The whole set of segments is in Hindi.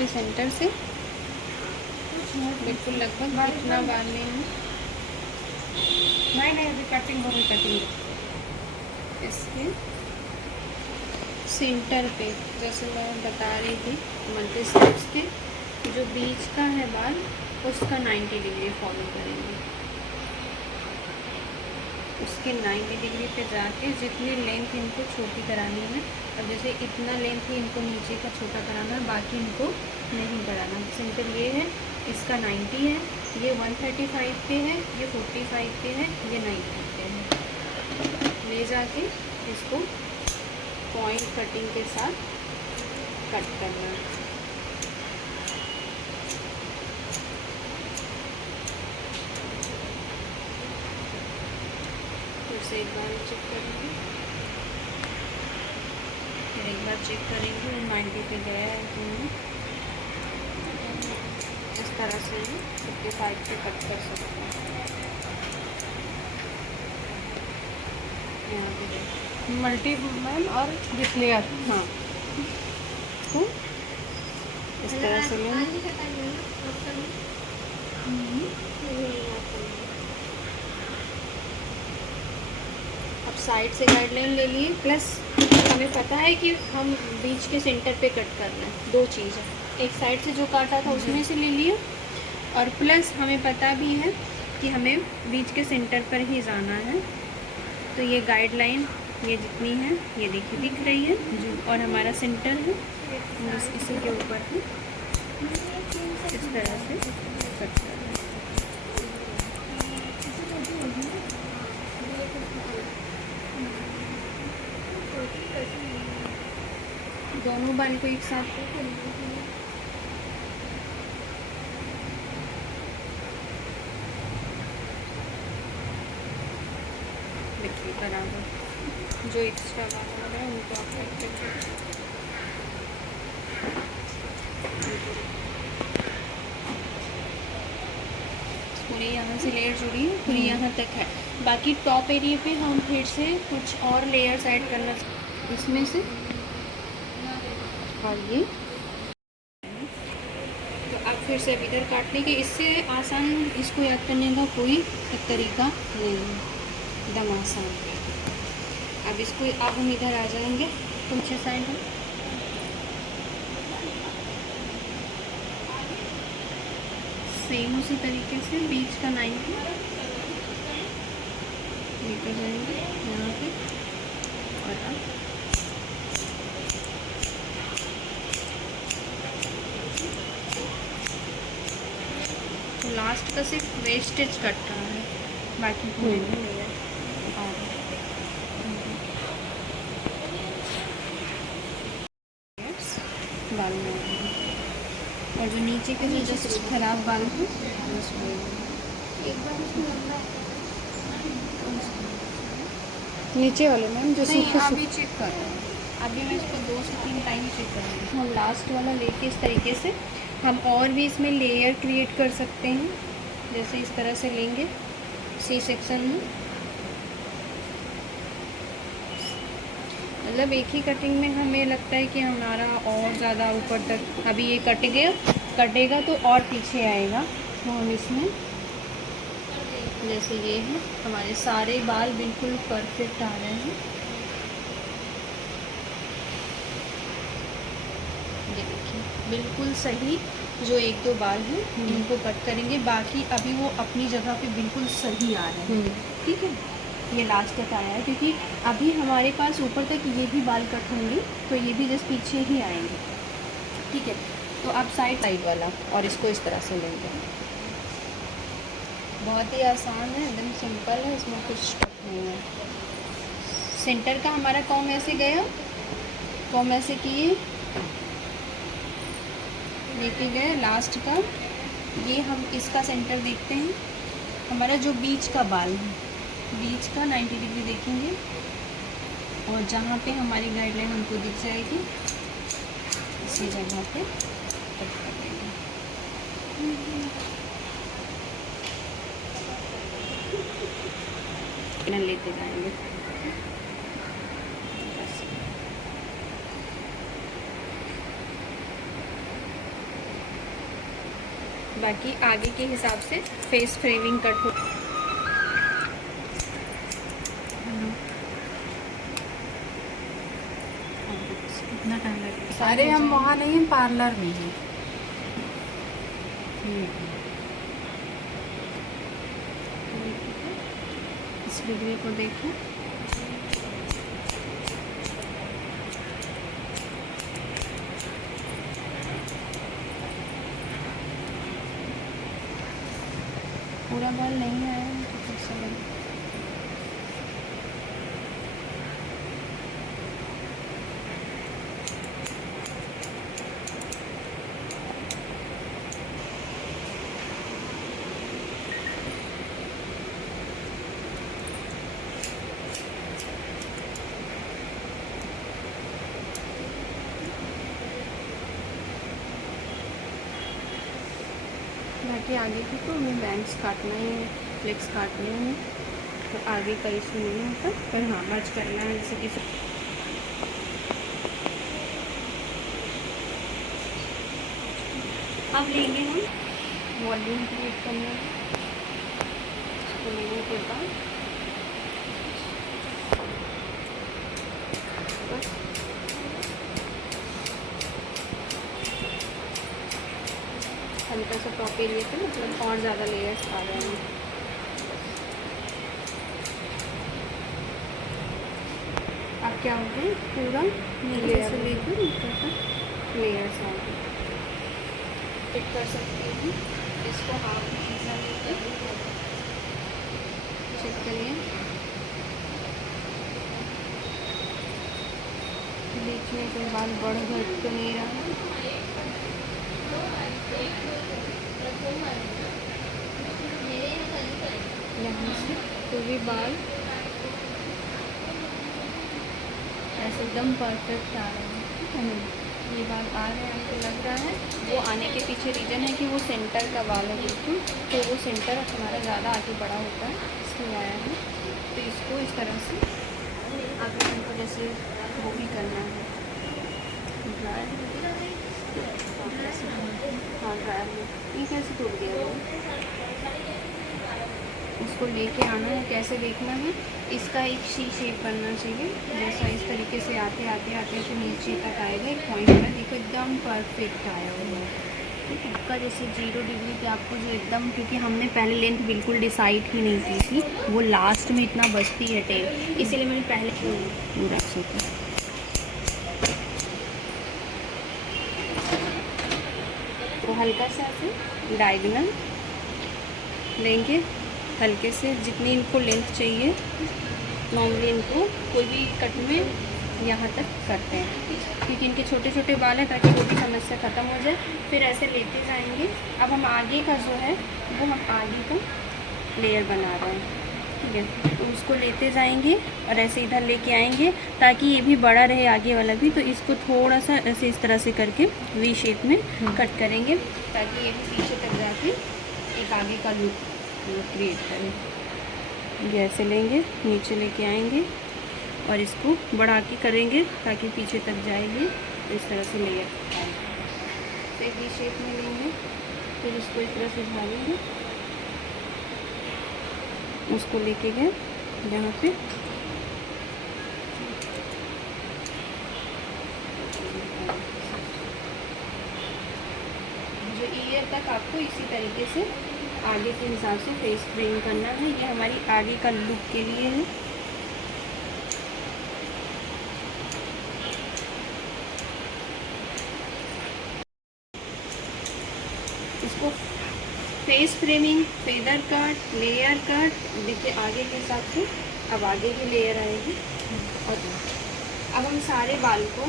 पे सेंटर से बिल्कुल लगभग इतना बाल लेना। नहीं अभी कटिंग हो गई, कटिंग इसके सेंटर पे जैसे मैं बता रही थी मल्टी स्टेप्स के जो बीच का है बाल उसका 90 डिग्री फॉलो करेंगे। उसके 90 डिग्री पे जाके जितनी लेंथ इनको छोटी करानी है, अब जैसे इतना लेंथ ही इनको नीचे का छोटा कराना है, बाकी इनको नहीं कराना। सिंपल ये है, इसका 90 है, ये 135 पे है, ये 45 पे है, ये 90 पे है। ले जाके इसको पॉइंट कटिंग के साथ कट करना है। फिर से एक बार चेक करेंगे, फिर एक बार चेक करेंगे 90 पे गया है कि नहीं। इस तरह से ही सबके साइड पे कट कर सकते हैं। यहाँ पे देखिए मल्टी मैम और विथ लेयर। हाँ, तो इस तरह से लेंगे। अब साइड से गाइडलाइन ले लिए, प्लस हमें पता है कि हम बीच के सेंटर पे कट करना है। दो चीज़ है, एक साइड से जो काटा था उसमें से ले लिया, और प्लस हमें पता भी है कि हमें बीच के सेंटर पर ही जाना है। तो ये गाइडलाइन ये जितनी है ये देखिए दिख रही है, और हमारा सेंटर है बस इसी के ऊपर है। इस तरह से कट करना है। दोनों बाल को एक साथ देखिए बराबर जो एक्स्ट्रा बाल हो रहा है उनको आप कट करके पूरी यहाँ से लेयर जुड़ी है, पूरी यहाँ तक है। बाकी टॉप एरिया पे हम फिर से कुछ और लेयर्स ऐड करना इसमें से, और ये तो अब फिर से अब इधर काटने के, इससे आसान इसको याद करने का कोई एक तरीका नहीं है, एकदम आसान। अब इसको अब हम इधर आ जाएंगे पीछे साइड में, सेम उसी तरीके से बीच का 90 लेकर जाएंगे यहाँ पे, और अब तो लास्ट का सिर्फ वेस्टेज कट रहा है, बाकी पूरे नहीं है। बाल में और जो नीचे के जो जैसे खराब बाल हैं नीचे वाले मैम जो नहीं, सूखे अभी चेक कर रहे हैं। अभी मैं इसको 2 से 3 टाइम चेक करूँगी। हम लास्ट वाला लेके इस तरीके से हम और भी इसमें लेयर क्रिएट कर सकते हैं। जैसे इस तरह से लेंगे सी सेक्शन में, मतलब एक ही कटिंग में हमें लगता है कि हमारा और ज़्यादा ऊपर तक, अभी ये कटेगा तो और पीछे आएगा, तो हम इसमें जैसे ये है हमारे सारे बाल बिल्कुल परफेक्ट आ रहे हैं। ये देखिए बिल्कुल सही, जो 1-2 बाल हैं इनको कट करेंगे, बाकी अभी वो अपनी जगह पे बिल्कुल सही आ रहे हैं। ठीक है, ये लास्ट तक आया है क्योंकि अभी हमारे पास ऊपर तक ये भी बाल कट होंगे, तो ये भी जस्ट पीछे ही आएंगे। ठीक है, तो अब साइड वाला और इसको इस तरह से लेंगे। बहुत ही आसान है, एकदम सिंपल है, इसमें कुछ स्टेप नहीं है। सेंटर का हमारा कॉम ऐसे गया, कॉम ऐसे किए, लेके गए लास्ट का, ये हम इसका सेंटर देखते हैं। हमारा जो बीच का बाल है, बीच का 90 डिग्री देखेंगे, और जहाँ पे हमारी गाइडलाइन हमको दिख जाएगी इसी जगह पे कट कर देंगे। लेते जाएंगे बाकी आगे के हिसाब से फेस फ्रेमिंग कट हो। कितना टाइम लगेगा? अरे हम वहाँ नहीं हैं, पार्लर में हैं। इस डिग्री को देखो। पूरा बाल नहीं आया है तो फिर से लगा। बाकी आगे की तो हमें बैंड्स काटना ही है, फ्लेक्स काटने हैं, तो आगे का इशू नहीं होता। पर हाँ मर्ज करना है जैसे कि अब लेंगे हम वॉल्यूम क्रिएट करना है। इसको लेने के बाद बस हल्का सा टॉप एरिया पे मतलब और ज़्यादा लेयर्स आ रहे हैं। अब क्या हो गया, पूरा नीचे से लेकर ऊपर तक लेयर्स आ गए। फिट कर सकती हूँ इसको हाफ हिस्सा लेकर। चेक करिए बीच में कोई बाल बढ़ घट तो नहीं रहा है। यहाँ से कोई भी बाल ऐसे एकदम परफेक्ट आ रहे हैं, ठीक है ना। ये बाल आ रहे हैं, आपको लग रहा है। वो आने के पीछे रीज़न है कि वो सेंटर का बाल है बिल्कुल, तो वो सेंटर हमारा ज़्यादा आगे बढ़ा होता है, इसलिए आया है। तो इसको इस तरह से आगे हमको जैसे वो भी करना है ड्रायर। हाँ ड्रायर में ये कैसे टूट गया वो, इसको लेके आना है। कैसे देखना है, इसका एक सी शेप बनना चाहिए, जैसा इस तरीके से आते आते आते तो नीचे तक आएगा एक पॉइंट में। देखो एकदम परफेक्ट आया हुआ है, ठीक है। आपका जैसे 0 डिग्री पे आपको जो एकदम, क्योंकि हमने पहले लेंथ बिल्कुल डिसाइड ही नहीं की थी, वो लास्ट में इतना बचती है टेल, इसीलिए मैंने पहले पूरा सोचा। तो हल्का सा ऐसे डायगोनल लेंगे, हल्के से जितनी इनको लेंथ चाहिए। नॉर्मली इनको कोई भी कट में यहाँ तक करते हैं, क्योंकि इनके छोटे छोटे बाल हैं, ताकि वो भी समस्या ख़त्म हो जाए। फिर ऐसे लेते जाएंगे। अब हम आगे का जो है वो हम आगे का लेयर बना रहे हैं, ठीक है। तो उसको लेते जाएंगे और ऐसे इधर लेके आएंगे, ताकि ये भी बड़ा रहे आगे वाला भी। तो इसको थोड़ा सा ऐसे इस तरह से करके वी शेप में कट करेंगे, ताकि ये भी पीछे तक जाके एक आगे का लुक क्रिएट करें। ये ऐसे लेंगे, नीचे लेके आएंगे और इसको बढ़ा के करेंगे ताकि पीछे तक जाएगी। तो इस तरह से लेयर तो एक वी शेप में लेंगे, फिर इसको इस तरह से झाड़ेंगे, उसको लेके गए यहाँ पे। जो ईयर तक आपको इसी तरीके से आगे के हिसाब से फेस फ्रेम करना है। ये हमारी आगे का लुक के लिए है। इसको face framing, feather cut, layer cut, देखिए आगे के हिसाब से अब आगे की लेयर आएगी। और अब हम सारे बाल को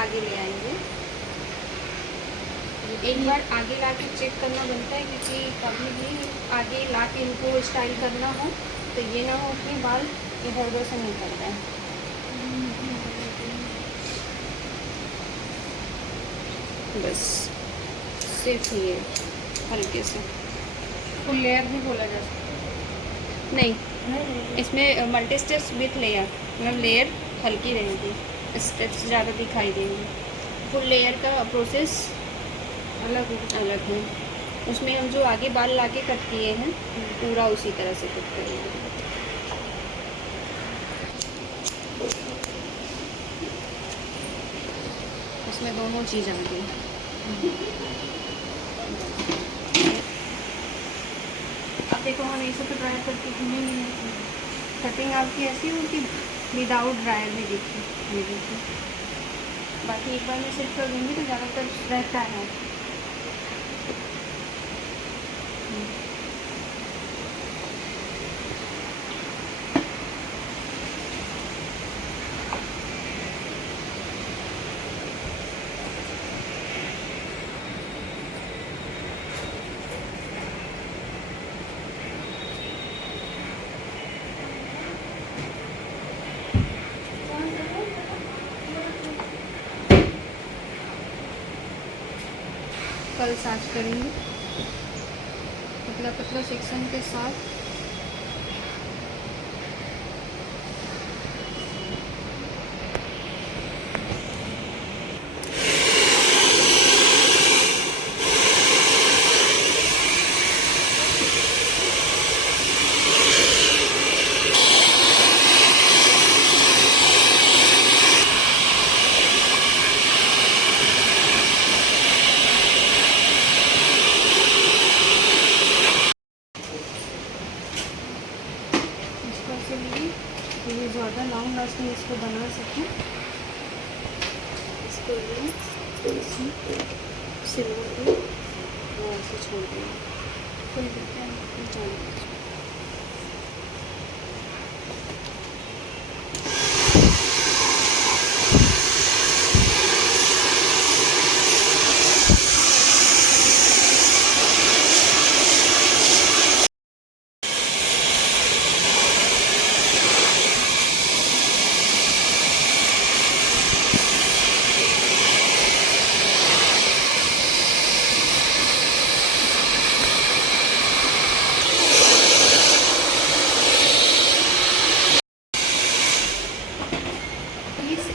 आगे ले आएंगे। एक बार आगे ला के चेक करना बनता है, क्योंकि कभी भी आगे ला के इनको स्टाइल करना हो तो ये ना हो कि बाल इधर उधर से निकल रहे हैं। बस सिर्फ ये हल्के से फुल लेयर भी बोला जा सकता नहीं, है। इसमें मल्टी स्टेप्स विथ लेयर, मतलब लेयर हल्की रहेगी, स्टेप्स ज़्यादा दिखाई देंगे। फुल लेयर का प्रोसेस अलग है। उसमें हम जो आगे बाल लाके कट किए हैं पूरा उसी तरह से कट करेंगे। इसमें दोनों चीज़ आ गई। अब देखो हम ऐसे तो ड्राई करके घूमेंगे, कटिंग आपकी ऐसी होगी विदाउट ड्रायर भी। देखिए ये देखिए, बाकी एक बार मैं सेट कर दूँगी तो ज़्यादातर रहता है। कल साथ करेंगे पतला पतला सेक्शन के साथ। तो ये ज़्यादा लॉन्ग लास्टिंग इसको बना सकें, इसको सिल्वर पे वो ऐसे छोड़ देंगे, फुल देते हैं।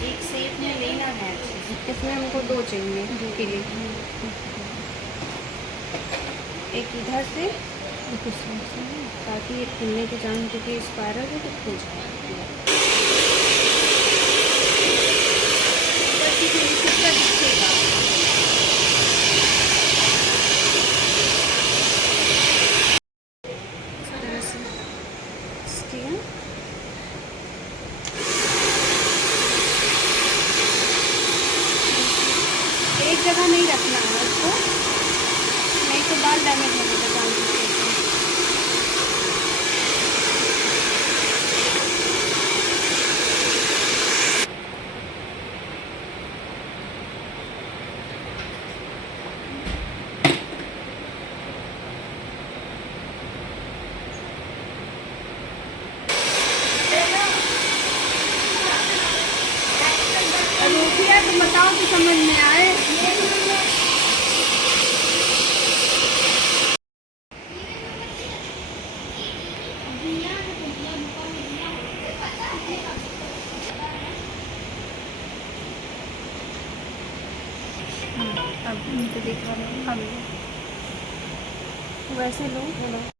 एक शेप में लेना है, इसमें हमको दो चाहिए के लिए, एक इधर से ताकि ये खुलने के चांस, क्योंकि स्पायरल है तो खुल जाएगा। एक जगह नहीं रखना है उसको, नहीं तो बाल डैमेज होने का चांस है। रोकिया तो बताओ कि समझ में आए। अब उनको देख रहा हूँ। अब वैसे लो थोड़ा